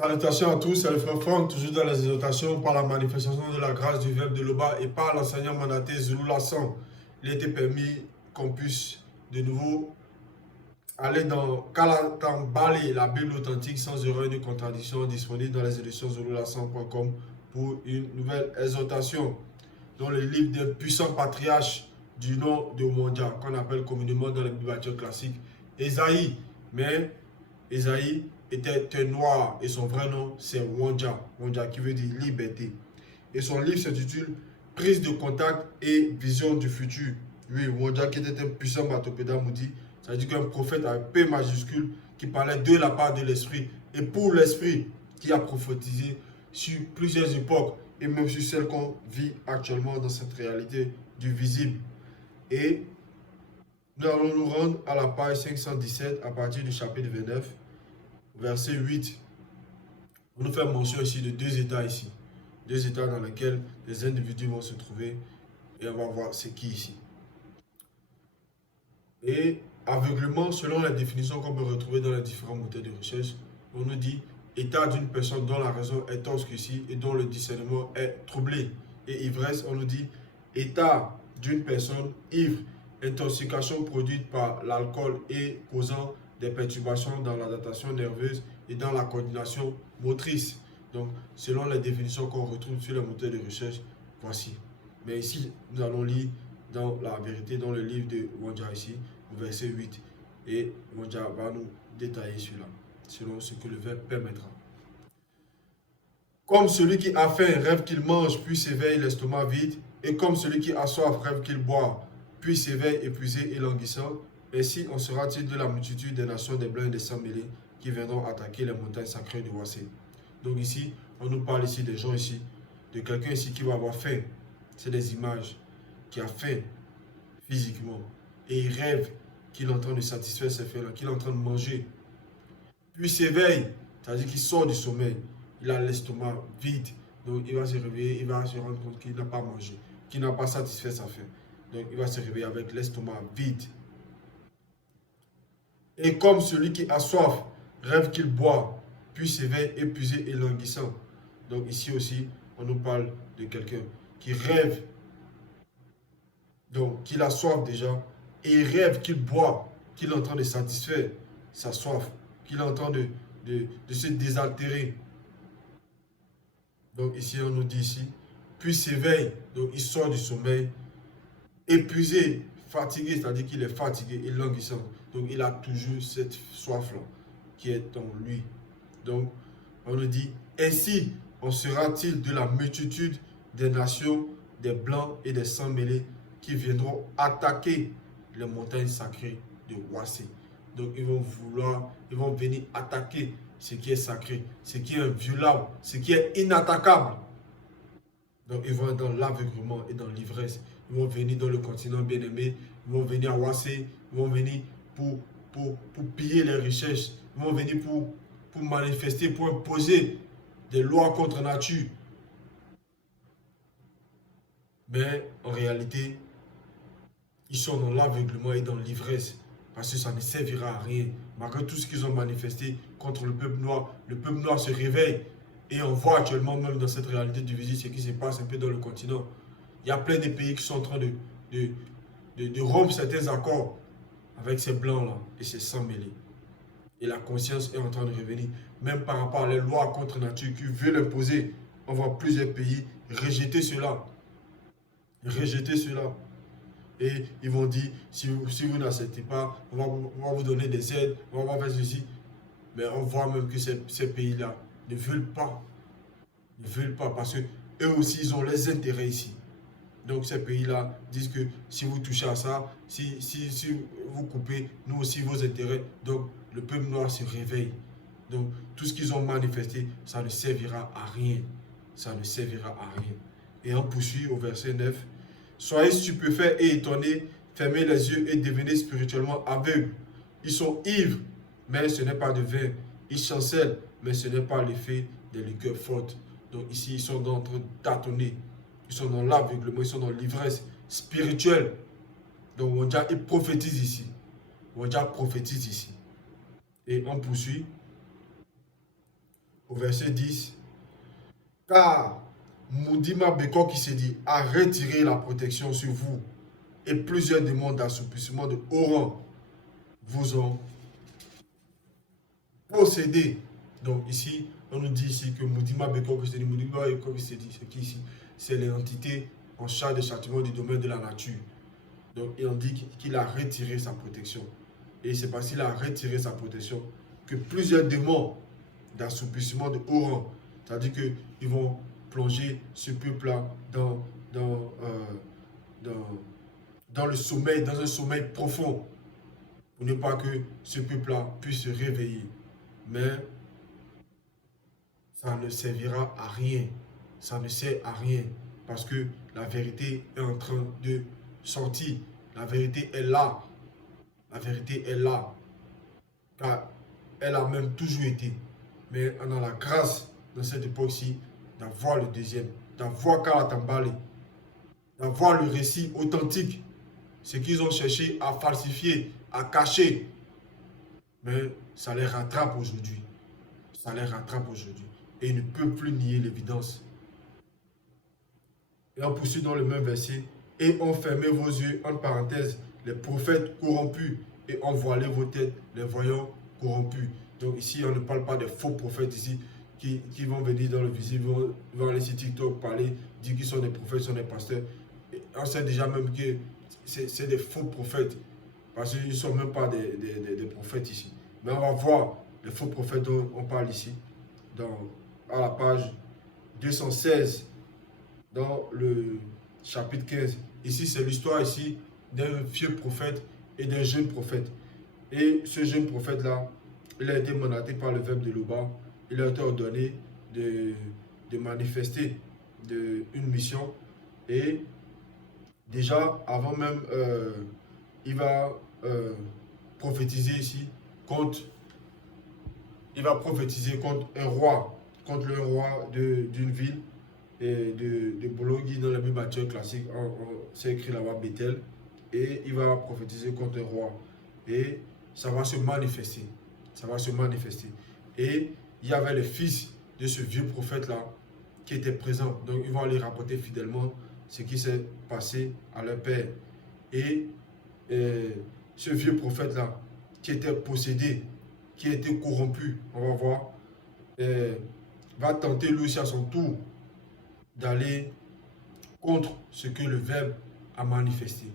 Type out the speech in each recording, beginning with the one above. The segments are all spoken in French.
Salutations à tous, c'est le frère Franck, toujours dans les exhortations par la manifestation de la grâce du Verbe de l'Oba et par l'enseignant mandaté Zulu Lasson. Il était permis qu'on puisse de nouveau aller dans Kalatambali, la Bible authentique sans erreur ni contradiction, disponible dans les éditions zululasson.com pour une nouvelle exhortation dans le livre des puissants patriarches du nom de Wondia, qu'on appelle communément dans les bibliothèques classiques Esaïe. Mais Esaïe était un noir et son vrai nom c'est Wondia, Wondia qui veut dire liberté. Et son livre s'intitule Prise de contact et vision du futur. Oui, Wondia qui était un puissant Batopéda Moudi, ça veut dire qu'un prophète avec P majuscule qui parlait de la part de l'esprit et pour l'esprit qui a prophétisé sur plusieurs époques et même sur celle qu'on vit actuellement dans cette réalité du visible. Et nous allons nous rendre à la page 517 à partir du chapitre 29, verset 8. On nous fait mention ici de deux états ici. Deux états dans lesquels les individus vont se trouver et on va voir c'est qui ici. Et aveuglement, selon la définition qu'on peut retrouver dans les différents moteurs de recherche, on nous dit état d'une personne dont la raison est obscurcie et dont le discernement est troublé. Et ivresse, on nous dit état d'une personne ivre, intoxication produite par l'alcool et causant des perturbations dans l'adaptation nerveuse et dans la coordination motrice. Donc, selon les définitions qu'on retrouve sur les moteurs de recherche, voici. Mais ici, nous allons lire dans la vérité, dans le livre de Wondia ici, au verset 8. Et Wondia va nous détailler cela, selon ce que le verbe permettra. Comme celui qui a faim rêve qu'il mange, puis s'éveille l'estomac vide, et comme celui qui a soif rêve qu'il boit, puis s'éveille épuisé et languissant, ainsi en sera-t-il de la multitude des nations des blancs et des sangs mêlés qui viendront attaquer les montagnes sacrées de Wassé. Donc ici, on nous parle ici des gens ici, de quelqu'un ici qui va avoir faim. C'est des images, qui a faim physiquement, et il rêve qu'il est en train de satisfaire ses faim-là, qu'il est en train de manger. Puis s'éveille, c'est-à-dire qu'il sort du sommeil, il a l'estomac vide, donc il va se réveiller, il va se rendre compte qu'il n'a pas mangé, qu'il n'a pas satisfait sa faim. Donc il va se réveiller avec l'estomac vide. Et comme celui qui a soif rêve qu'il boit, puis s'éveille épuisé et languissant. Donc ici aussi, on nous parle de quelqu'un qui rêve, donc qu'il a soif déjà, et il rêve qu'il boit, qu'il est en train de satisfaire sa soif, qu'il est en train de se désaltérer. Donc ici, on nous dit ici, puis s'éveille, donc il sort du sommeil, épuisé, fatigué, c'est-à-dire qu'il est fatigué et languissant. Donc il a toujours cette soif-là qui est en lui. Donc on nous dit, ainsi en sera-t-il de la multitude des nations, des blancs et des sangs mêlés qui viendront attaquer les montagnes sacrées de Wassé. Donc ils vont venir attaquer ce qui est sacré, ce qui est inviolable, ce qui est inattaquable. Donc ils vont être dans l'aveuglement et dans l'ivresse. Ils vont venir dans le continent bien-aimé, ils vont venir à Wassé, ils vont venir pour piller les richesses, ils vont venir pour manifester, pour imposer des lois contre nature. Mais en réalité, ils sont dans l'aveuglement et dans l'ivresse, parce que ça ne servira à rien. Malgré tout ce qu'ils ont manifesté contre le peuple noir se réveille. Et on voit actuellement même dans cette réalité du visible ce qui se passe un peu dans le continent. Il y a plein de pays qui sont en train de rompre certains accords avec ces blancs-là et ces sangs mêlés. Et la conscience est en train de revenir. Même par rapport à les lois contre nature qui veulent imposer, on voit plusieurs pays rejeter cela. Rejeter cela. Et ils vont dire, si vous n'acceptez pas, on va vous donner des aides, on va faire ceci. Mais on voit même que ces pays-là ne veulent pas. Ne veulent pas parce qu'eux aussi, ils ont les intérêts ici. Donc ces pays-là disent que si vous touchez à ça, si vous coupez, nous aussi vos intérêts. Donc le peuple noir se réveille. Donc tout ce qu'ils ont manifesté, ça ne servira à rien. Ça ne servira à rien. Et on poursuit au verset 9. Soyez stupéfaits et étonnés, fermez les yeux et devenez spirituellement aveugles. Ils sont ivres, mais ce n'est pas de vin. Ils chancellent, mais ce n'est pas l'effet des liqueurs fortes. Donc ici, ils sont en train d'âtonner. Ils sont dans l'aveuglement, ils sont dans l'ivresse spirituelle. Donc Wondia, il prophétise ici. Wondia prophétise ici. Et on poursuit. au verset 10. Car Moudima Beko qui se dit a retiré la protection sur vous et plusieurs démons d'assoupissement de haut rang vous ont possédé. Donc ici, on nous dit ici que Moudima Beko qui se dit, Moudima Beko qui se dit, c'est qui ici? C'est l'entité en charge des châtiments du domaine de la nature. Donc il en dit qu'il a retiré sa protection. Et c'est parce qu'il a retiré sa protection que plusieurs démons d'assoupissement de haut rang, c'est-à-dire qu'ils vont plonger ce peuple-là dans le sommeil, dans un sommeil profond, pour ne pas que ce peuple-là puisse se réveiller. Mais ça ne servira à rien. Ça ne sert à rien. Parce que la vérité est en train de sortir. La vérité est là. La vérité est là. Car elle a même toujours été. Mais on a la grâce dans cette époque-ci d'avoir le deuxième, d'avoir Kalatambale, d'avoir le récit authentique. Ce qu'ils ont cherché à falsifier, à cacher. Mais ça les rattrape aujourd'hui. Ça les rattrape aujourd'hui. Et ils ne peuvent plus nier l'évidence. Et on poursuit dans le même verset. Et on fermé vos yeux, entre parenthèses, les prophètes corrompus, et on voilé vos têtes, les voyants corrompus. Donc ici, on ne parle pas des faux prophètes ici, qui vont venir dans le visible, vont aller sur TikTok, parler, dire qu'ils sont des prophètes, sont des pasteurs. Et on sait déjà même que c'est des faux prophètes, parce qu'ils ne sont même pas des prophètes ici. Mais on va voir les faux prophètes dont on parle ici, à la page 216, dans le chapitre 15. Ici, c'est l'histoire ici d'un vieux prophète et d'un jeune prophète. Et ce jeune prophète-là, il a été mandaté par le verbe de Loba. Il a été ordonné de manifester une mission. Et déjà, avant même, il va prophétiser ici contre un roi, contre le roi d'une ville et de Bologui. Dans la Bible classique, c'est écrit là-bas Bethel. Et il va prophétiser contre un roi. Et ça va se manifester. Ça va se manifester. Et il y avait le fils de ce vieux prophète-là qui était présent. Donc ils vont aller rapporter fidèlement ce qui s'est passé à leur père. Et ce vieux prophète-là, qui était possédé, qui était corrompu, on va voir, va tenter lui aussi à son tour d'aller contre ce que le Verbe a manifesté.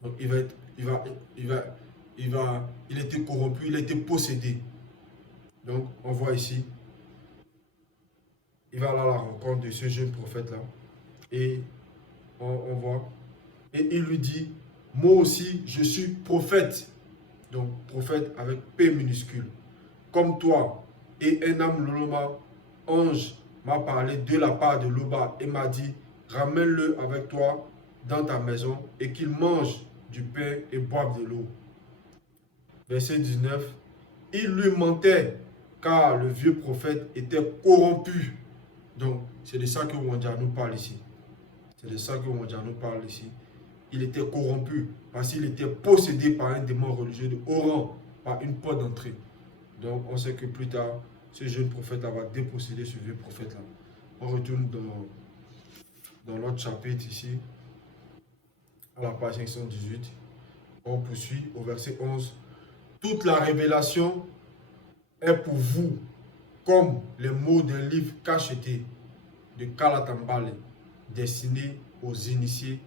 Donc il était corrompu, il a été possédé. Donc on voit ici, il va aller à la rencontre de ce jeune prophète-là. Et on voit, et il lui dit, moi aussi je suis prophète. Donc prophète avec P minuscule. Comme toi, et un âme Loloma, ange, m'a parlé de la part de Loba et m'a dit, ramène-le avec toi dans ta maison et qu'il mange du pain et boive de l'eau. Verset 19. Il lui mentait car le vieux prophète était corrompu. Donc, c'est de ça que Wandja nous parle ici. C'est de ça que Wandja nous parle ici. Il était corrompu parce qu'il était possédé par un démon religieux de haut rang, par une porte d'entrée. Donc, on sait que plus tard, ce jeune prophète-là va déposséder ce vieux prophète-là. On retourne dans l'autre chapitre ici, à la page 518. On poursuit au verset 11. Toute la révélation est pour vous comme les mots d'un livre cacheté de Kalatambale, destiné aux initiés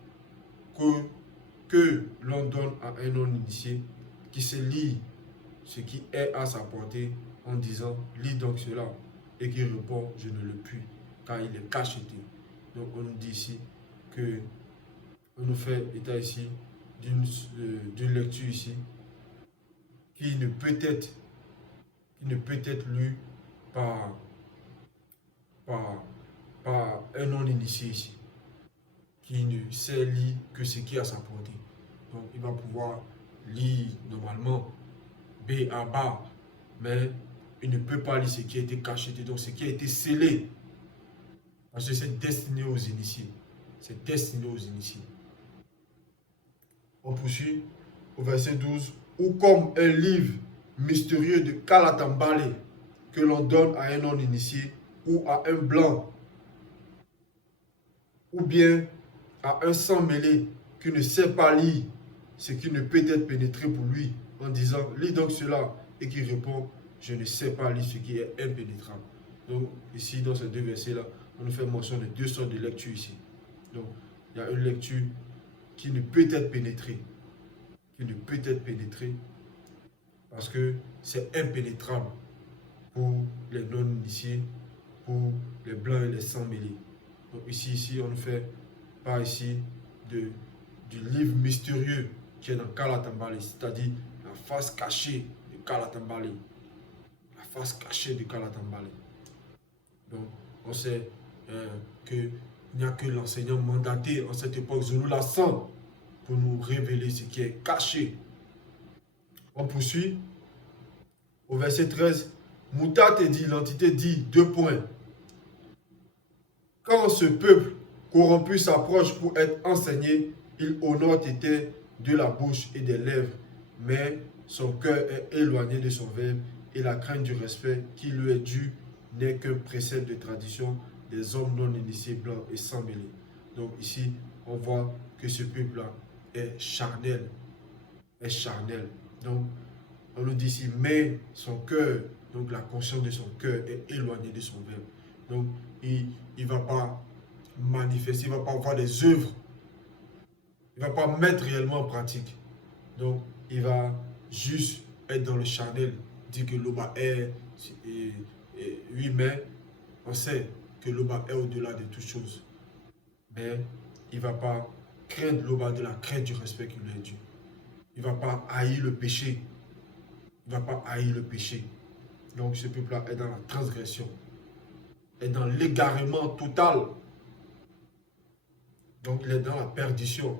que l'on donne à un non-initié qui se lit ce qui est à sa portée en disant « lis donc cela » et qui répond « je ne le puis » car il est cacheté. Donc on nous dit ici que on nous fait état ici d'une lecture ici qui ne peut être lue par un non-initié ici, qui ne sait lire que ce qui est à sa portée. Donc il va pouvoir lire normalement B à bas, mais il ne peut pas lire ce qui a été cacheté, donc ce qui a été scellé. Parce que c'est destiné aux initiés. C'est destiné aux initiés. On poursuit au verset 12. Ou comme un livre mystérieux de Kalatambale que l'on donne à un non-initié ou à un blanc, ou bien à un sans-mêlé qui ne sait pas lire, ce qui ne peut être pénétré pour lui, en disant lis donc cela, et qui répond je ne sais pas lire, ce qui est impénétrable. Donc ici dans ces deux versets-là, on nous fait mention de deux sortes de lectures ici. Donc il y a une lecture qui ne peut être pénétrée, parce que c'est impénétrable pour les non-initiés, pour les blancs et les sans-mêlés. Donc ici, on nous fait part ici du livre mystérieux qui est dans Kalatambali, c'est-à-dire la face cachée de Kalatambali. La face cachée de Kalatambali. Donc, on sait qu'il n'y a que l'enseignant mandaté en cette époque, Zulu Lassan, pour nous révéler ce qui est caché. On poursuit au verset 13. Moutat dit, l'entité dit, deux points. Quand ce peuple corrompu s'approche pour être enseigné, il honore Tété de la bouche et des lèvres, mais son cœur est éloigné de son verbe et la crainte du respect qui lui est dû n'est qu'un précepte de tradition des hommes non initiés blancs et sans mêlés. Donc ici, on voit que ce peuple-là est charnel. Donc, on nous dit ici, mais son cœur, donc la conscience de son cœur est éloignée de son verbe. Donc, il ne va pas manifester, il ne va pas avoir des œuvres. Il ne va pas mettre réellement en pratique. Donc, il va juste être dans le charnel, dire que l'Oba est, oui, mais on sait que l'Oba est au-delà de toutes choses. Mais il ne va pas craindre l'Oba de la crainte du respect qui lui est dû. Il ne va pas haïr le péché. Il ne va pas haïr le péché. Donc ce peuple-là est dans la transgression, est dans l'égarement total. Donc il est dans la perdition.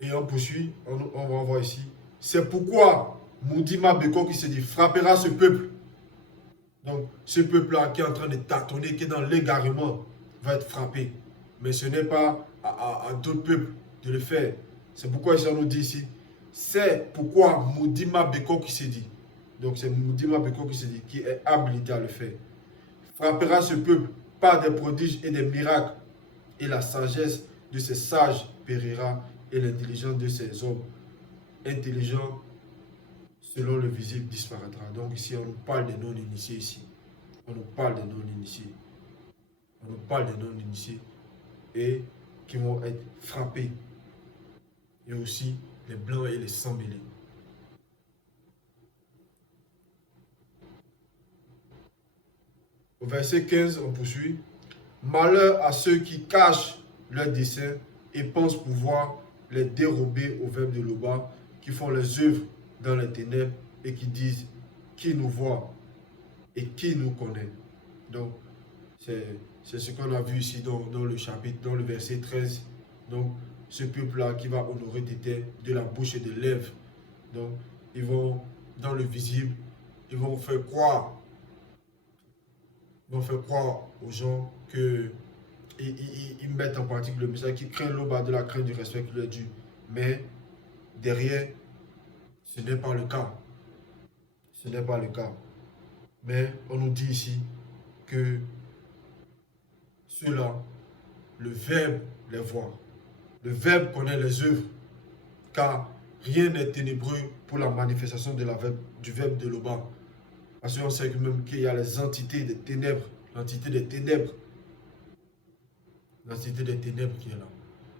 Et on poursuit, on va voir ici. C'est pourquoi Moudima Beko qui se dit frappera ce peuple. Donc ce peuple-là qui est en train de tâtonner, qui est dans l'égarement, va être frappé. Mais ce n'est pas à d'autres peuples de le faire. C'est pourquoi ça nous dit ici. C'est pourquoi Moudima Beko qui se dit. Donc c'est Moudima Beko qui se dit, qui est habilité à le faire. Frappera ce peuple par des prodiges et des miracles. Et la sagesse de ces sages périra et l'intelligence de ces hommes intelligents selon le visible disparaîtra. Donc ici on nous parle des non-initiés ici. On nous parle des non-initiés. On nous parle des non-initiés et qui vont être frappés. Et aussi les blancs et les sans-mêlés. Au verset 15, on poursuit. Malheur à ceux qui cachent leurs desseins et pensent pouvoir les dérober au verbe de l'Oba, qui font les œuvres dans les ténèbres et qui disent qui nous voit et qui nous connaît. Donc, c'est ce qu'on a vu ici dans le chapitre, dans le verset 13. Donc, ce peuple-là qui va honorer Tété de la bouche et des lèvres. Donc, ils vont dans le visible, ils vont faire croire aux gens que ils mettent en pratique le message, qui craignent l'Oba de la crainte du respect qui leur est dû. Mais derrière, ce n'est pas le cas. Ce n'est pas le cas. Mais on nous dit ici que ceux-là, le Verbe les voit. Le Verbe connaît les œuvres, car rien n'est ténébreux pour la manifestation du Verbe de l'Oba. Parce qu'on sait que même qu'il y a les entités des ténèbres, l'entité des ténèbres qui est là.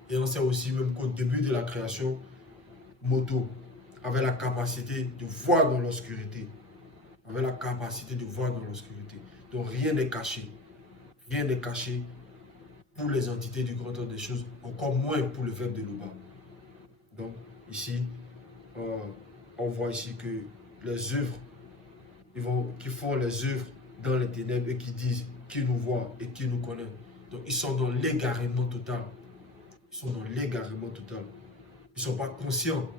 Et on sait aussi même qu'au début de la création, Moto avait la capacité de voir dans l'obscurité. Avait la capacité de voir dans l'obscurité. Donc rien n'est caché. Rien n'est caché pour les entités du grand ordre des choses, encore moins pour le Verbe de l'Oba. Donc ici, on voit ici que les œuvres, qui font les œuvres dans les ténèbres et qui disent qui nous voit et qui nous connaît. Donc ils sont dans l'égarement total. Ils sont dans l'égarement total. Ils ne sont pas conscients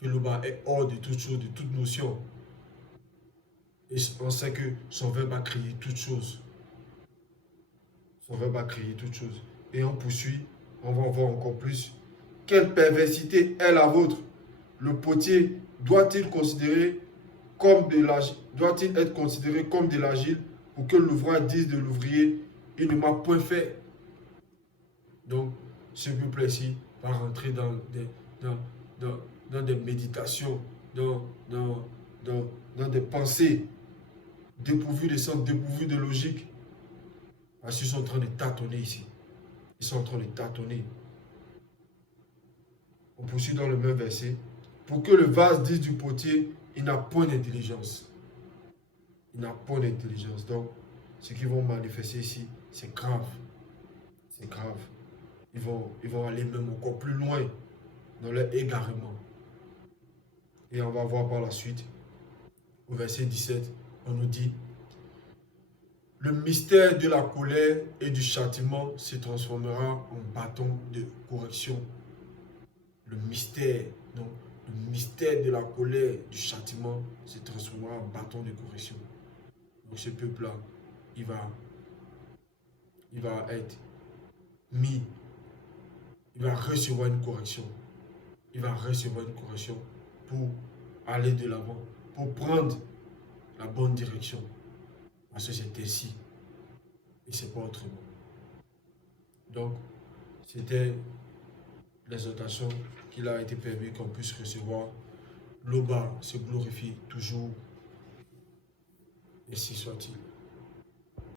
que l'Oba est hors de toute chose, de toute notion. Et on sait que son Verbe a créé toutes choses. Son Verbe a créé toutes choses. Et on poursuit, on va en voir encore plus. Quelle perversité est la vôtre? Le potier doit-il considérer doit-il être considéré comme de l'argile pour que l'ouvrage dise de l'ouvrier, il ne m'a point fait. Donc, ce peuple ici va rentrer dans, dans, dans des méditations, dans des pensées dépourvues de sens, dépourvues de logique. Parce qu'ils sont en train de tâtonner ici. Ils sont en train de tâtonner. On poursuit dans le même verset. Pour que le vase dise du potier, il n'a point d'intelligence. Il n'a point d'intelligence. Donc, ce qu'ils vont manifester ici, c'est grave. C'est grave. Ils vont aller même encore plus loin dans leur égarement. Et on va voir par la suite, au verset 17, on nous dit, le mystère de la colère et du châtiment se transformera en bâton de correction. Le mystère, donc le mystère de la colère, du châtiment se transformera en bâton de correction. Donc ce peuple-là, il va être mis, il va recevoir une correction. Il va recevoir une correction pour aller de l'avant, pour prendre la bonne direction. Parce que c'est ainsi. Et c'est pas autrement. Donc, c'était l'exhortation qu'il a été permis qu'on puisse recevoir. L'Oba se glorifie toujours. Et si soit-il.